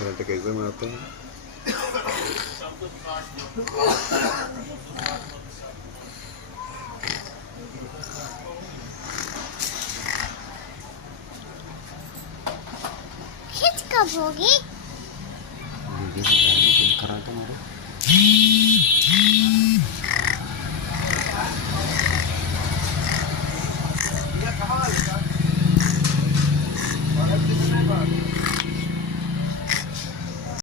Karate का exam आते हैं। खिंच कब होगी? कराटे मारो।